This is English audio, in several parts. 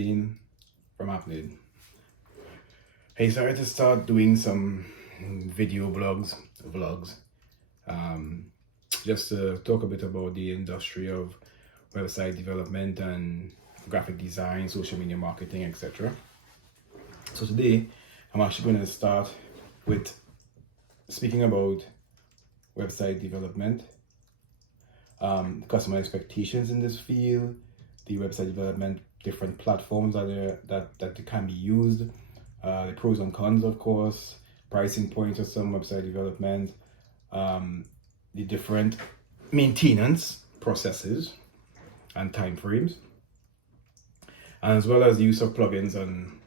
Dean from AppNerd. Hey, sorry to start doing some video vlogs, just to talk a bit about the industry of website development and graphic design, social media marketing, etc. So today, I'm actually going to start with speaking about website development, customer expectations in this field, the website development, different platforms that can be used, the pros and cons, of course, pricing points of some website development, the different maintenance processes and timeframes, as well as the use of plugins and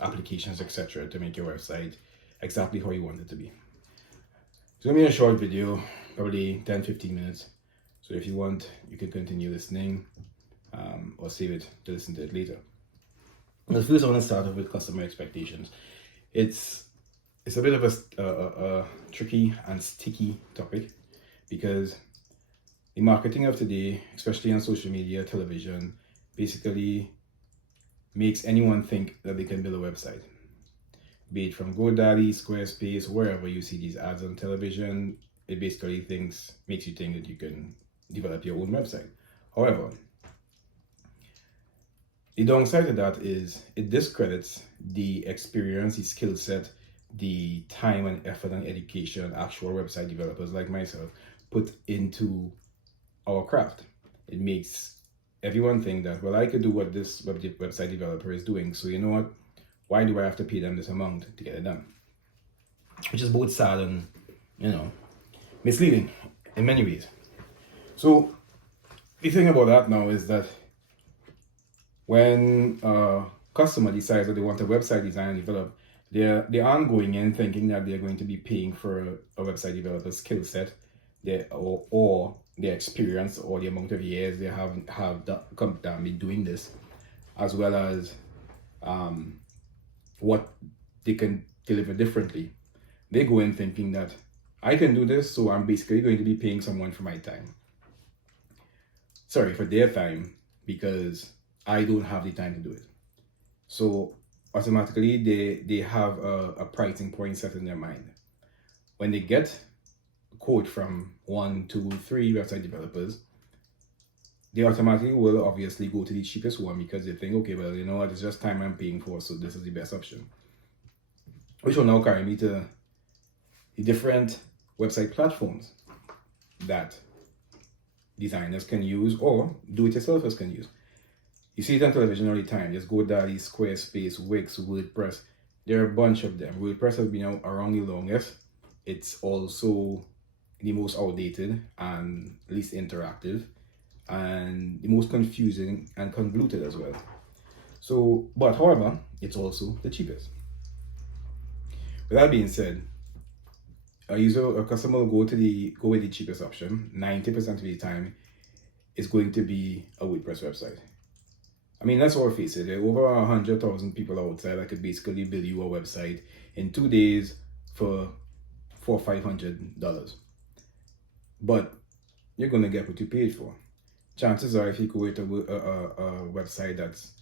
applications, etc., to make your website exactly how you want it to be. It's going to be a short video, probably 10-15 minutes. So if you want, you can continue listening or save it to listen to it later. But first, I want to start off with customer expectations. It's a bit of a tricky and sticky topic because the marketing of today, especially on social media, television, basically makes anyone think that they can build a website. Be it from GoDaddy, Squarespace, wherever you see these ads on television, it basically makes you think that you can develop your own website. However, the downside to that is it discredits the experience, the skill set, the time and effort and education actual website developers like myself put into our craft. It makes everyone think that, well, I could do what this website developer is doing, so you know what? Why do I have to pay them this amount to get it done? Which is both sad and, misleading in many ways. So the thing about that now is that when a customer decides that they want a website design and develop, they aren't going in thinking that they're going to be paying for a website developer's skill set, or their experience, or the amount of years they have been doing this, as well as what they can deliver differently. They go in thinking that I can do this, so I'm basically going to be paying someone for my time. Sorry, for their time, because I don't have the time to do it. So automatically they have a pricing point set in their mind. When they get a quote from 1, 2, 3 website developers, they automatically will obviously go to the cheapest one because they think, okay, well, you know what, it's just time I'm paying for, so this is the best option. Which will now carry me to the different website platforms that designers can use or do-it-yourselfers can use. You see it on television all the time. There's GoDaddy, Squarespace, Wix, WordPress. There are a bunch of them. WordPress has been around the longest. It's also the most outdated and least interactive, and the most confusing and convoluted as well. So, but however, it's also the cheapest. With that being said, a customer will go with the cheapest option. 90% of the time, it's going to be a WordPress website. I mean, let's all face it. There are over 100,000 people outside that could basically build you a website in 2 days for $400 or $500. But you're going to get what you paid for. Chances are, if you go with a website that's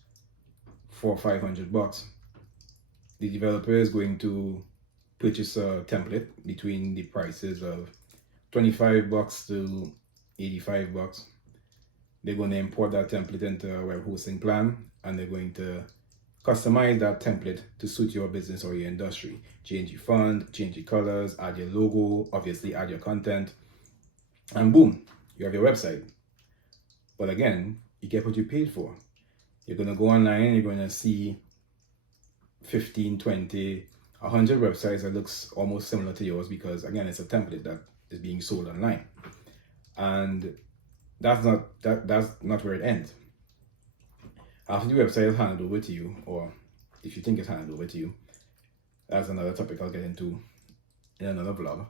$400 or $500, the developer is going to purchase a template between the prices of $25 to $85. They're going to import that template into a web hosting plan, and they're going to customize that template to suit your business or your industry. Change your font, change your colors, add your logo, obviously add your content, and boom, you have your website. But again, you get what you paid for. You're going to go online, you're going to see 15, 20, 100 websites that looks almost similar to yours because, again, it's a template that is being sold online. And that's not where it ends. After the website is handed over to you, or if you think it's handed over to you, that's another topic I'll get into in another vlog.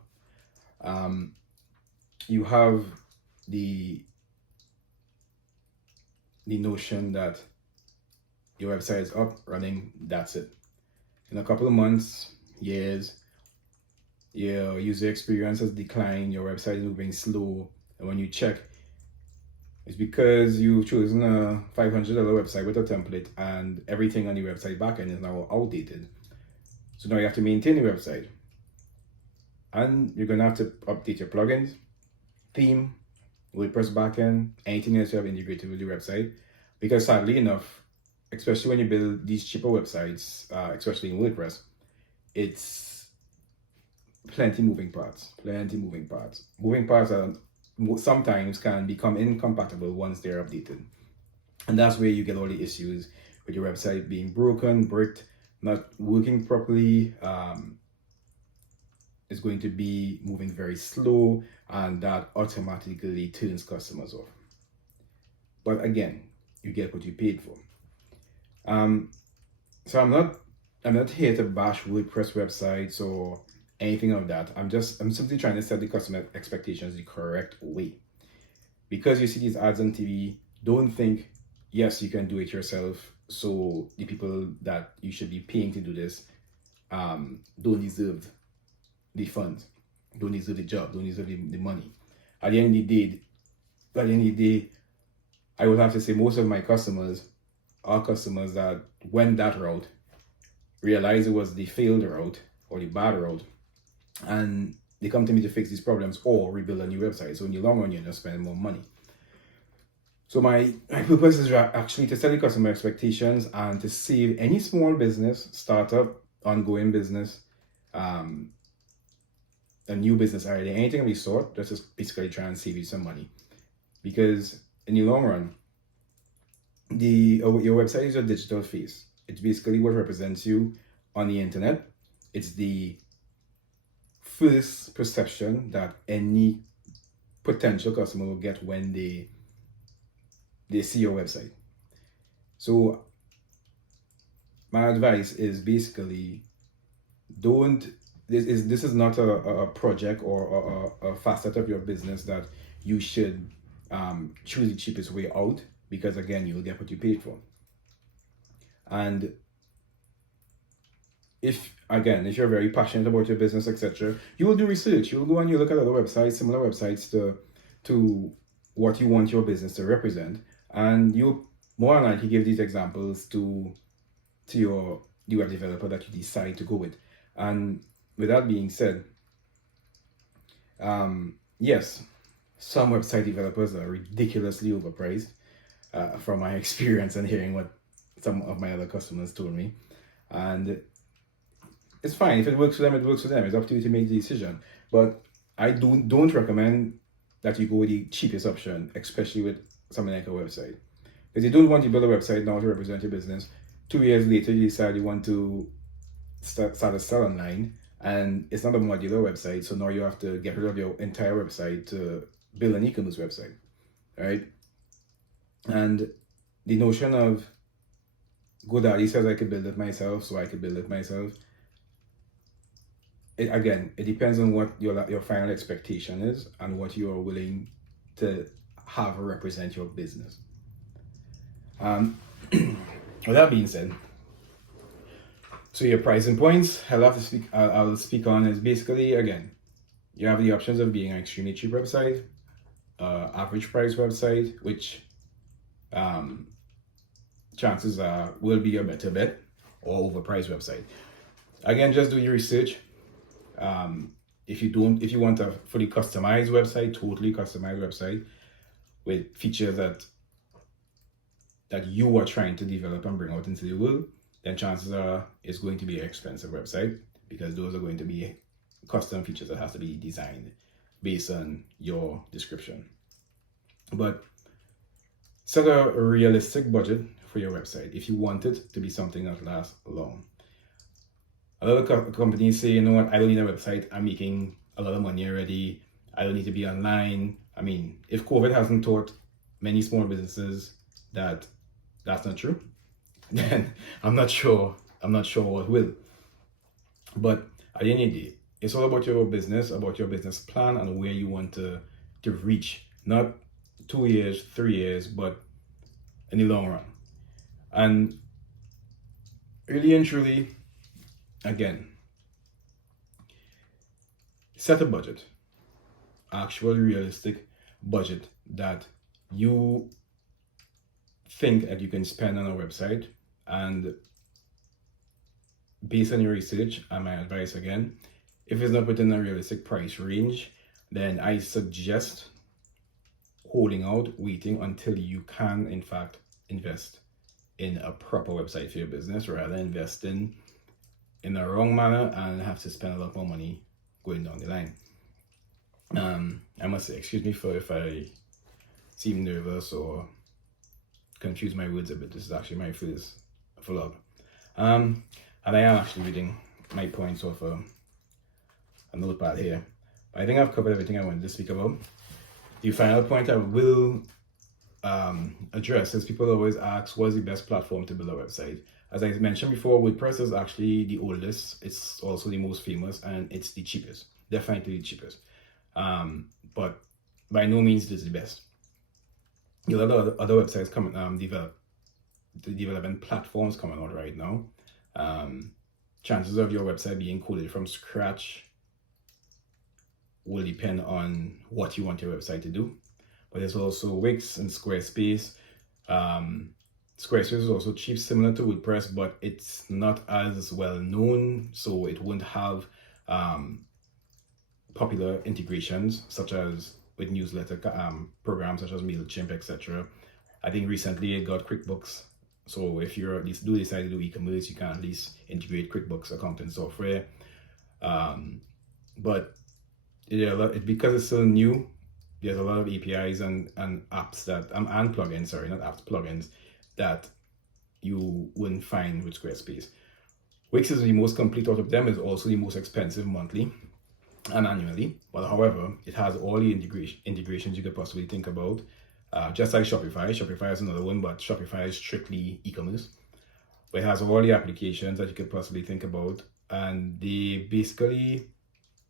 You have the notion that your website is up, running, that's it. In a couple of months, years, your user experience has declined, your website is moving slow, and when you check, It's because you've chosen a $500 website with a template and everything on the website backend is now outdated. So now you have to maintain the website. And you're going to have to update your plugins, theme, WordPress backend, anything else you have integrated with your website. Because sadly enough, especially when you build these cheaper websites, especially in WordPress, it's plenty moving parts. Moving parts are sometimes can become incompatible once they're updated. And that's where you get all the issues with your website being broken, bricked, not working properly. It's going to be moving very slow, and that automatically turns customers off. But again, you get what you paid for. So I'm not here to bash WordPress websites or anything of that. I'm simply trying to set the customer expectations the correct way. Because you see these ads on TV, don't think, yes, you can do it yourself. So the people that you should be paying to do this don't deserve the funds, don't deserve the job, don't deserve the money. At the end of the day, I would have to say most of my customers are customers that went that route, realized it was the failed route or the bad route, and they come to me to fix these problems or rebuild a new website. So in the long run, you're just spending more money. So my purpose is actually to set the customer expectations and to save any small business, startup, ongoing business, a new business idea, anything of the sort, just basically try and save you some money. Because in the long run, your website is your digital face. It's basically what represents you on the internet. It's the first perception that any potential customer will get when they see your website. So my advice is basically this is not a project or a facet of your business that you should choose the cheapest way out, because again, you'll get what you paid for. And if you're very passionate about your business, etc., you will do research. You'll go and you look at other websites, similar websites to what you want your business to represent, and you more than likely give these examples to your web developer that you decide to go with. And with that being said, yes, some website developers are ridiculously overpriced, from my experience and hearing what some of my other customers told me. And it's fine. If it works for them, it works for them. It's up to you to make the decision. But I don't recommend that you go with the cheapest option, especially with something like a website. Because you don't want to build a website now to represent your business. 2 years later, you decide you want to start a sell online, and it's not a modular website, so now you have to get rid of your entire website to build an e-commerce website, right? And the notion of GoDaddy says I could build it myself, so I could build it myself. It depends on what your final expectation is and what you are willing to have represent your business. With that being said, so your pricing points I'll speak on is basically, again, you have the options of being an extremely cheap website, average price website, which chances are will be a better bet, or overpriced website. Again, just do your research. If you want a fully customized website, totally customized website with features that you are trying to develop and bring out into the world, then chances are it's going to be an expensive website, because those are going to be custom features that has to be designed based on your description. But set a realistic budget for your website if you want it to be something that lasts long. A lot of companies say, you know what, I don't need a website. I'm making a lot of money already. I don't need to be online. I mean, if COVID hasn't taught many small businesses that that's not true, then I'm not sure what will. But at the end of the day, it's all about your business plan, and where you want to reach, not 2 years, 3 years, but in the long run. And really and truly, again, set a budget, actual realistic budget that you think that you can spend on a website, and based on your research and my advice again, if it's not within a realistic price range, then I suggest holding out, waiting until you can in fact invest in a proper website for your business, rather than investing in the wrong manner and have to spend a lot more money going down the line. I must say, excuse me for if I seem nervous or confuse my words a bit. This is actually my first vlog. And I am actually reading my points off a notepad here. I think I've covered everything I wanted to speak about. The final point I will address is people always ask, what's the best platform to build a website? As I mentioned before, WordPress is actually the oldest. It's also the most famous, and it's the cheapest. Definitely the cheapest. But by no means is the best. A lot of other websites coming, development platforms coming out right now. Chances of your website being coded from scratch will depend on what you want your website to do. But there's also Wix and Squarespace. Squarespace is also cheap, similar to WordPress, but it's not as well known, so it won't have popular integrations such as with newsletter programs such as MailChimp, etc. I think recently it got QuickBooks, so if you decide to do e-commerce, you can at least integrate QuickBooks accounting software. But because it's still new, there's a lot of APIs and apps that and plugins, sorry, not apps, plugins that you wouldn't find with Squarespace. Wix is the most complete out of them. It's also the most expensive monthly and annually, but however, it has all the integrations you could possibly think about. Just like Shopify. Shopify is another one, but Shopify is strictly e-commerce. But it has all the applications that you could possibly think about, and they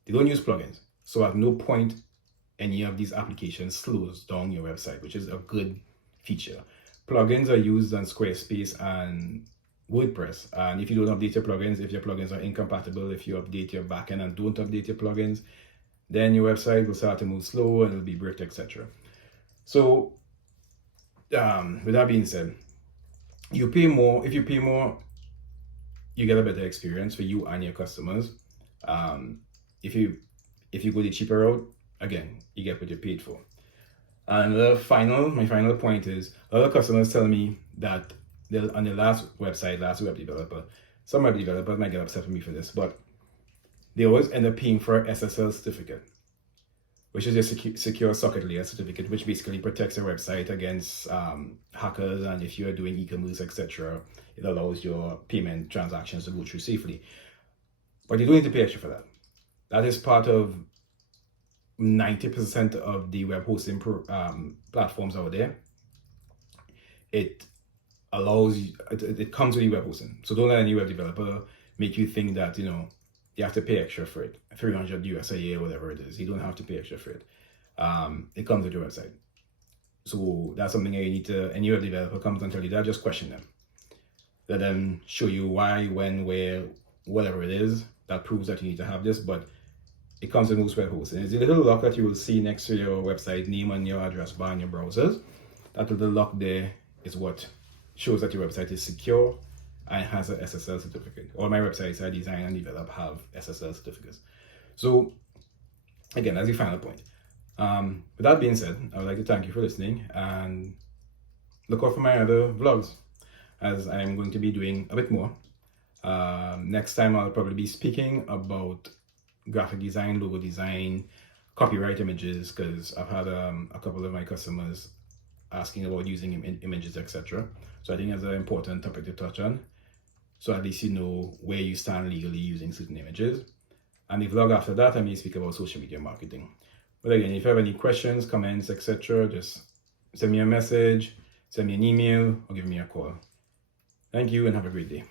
don't use plugins. So at no point any of these applications slows down your website, which is a good feature. Plugins are used on Squarespace and WordPress, and if you don't update your plugins, if your plugins are incompatible, if you update your backend and don't update your plugins, then your website will start to move slow and it'll be bricked, etc. So with that being said, you pay more. If you pay more, you get a better experience for you and your customers. If you go the cheaper route, again, you get what you paid for. And my final point is, a lot of customers tell me that on the last web developer, some web developers might get upset with me for this, but they always end up paying for an SSL certificate, which is a secure socket layer certificate, which basically protects your website against hackers, and if you're doing e-commerce, etc., it allows your payment transactions to go through safely. But you don't need to pay extra for that. That is part of 90% of the web hosting platforms out there. It comes with the web hosting. So don't let any web developer make you think that, you have to pay extra for it. $300 US a year, whatever it is. You don't have to pay extra for it. It comes with your website. So that's something you need to, any web developer comes and tell you that, just question them. Let them show you why, when, where, whatever it is that proves that you need to have this, but it comes with most web hosting. It's a little lock that you will see next to your website name on your address bar in your browsers. That little lock there is what shows that your website is secure and has an SSL certificate. All my websites I design and develop have SSL certificates. So again, that's the final point. With that being said, I would like to thank you for listening, and look out for my other vlogs, as I'm going to be doing a bit more. Next time I'll probably be speaking about graphic design, logo design, copyright images, because I've had a couple of my customers asking about using images, etc. So I think that's an important topic to touch on. So at least you know where you stand legally using certain images. And the vlog after that, I may speak about social media marketing. But again, if you have any questions, comments, etc., just send me a message, send me an email, or give me a call. Thank you and have a great day.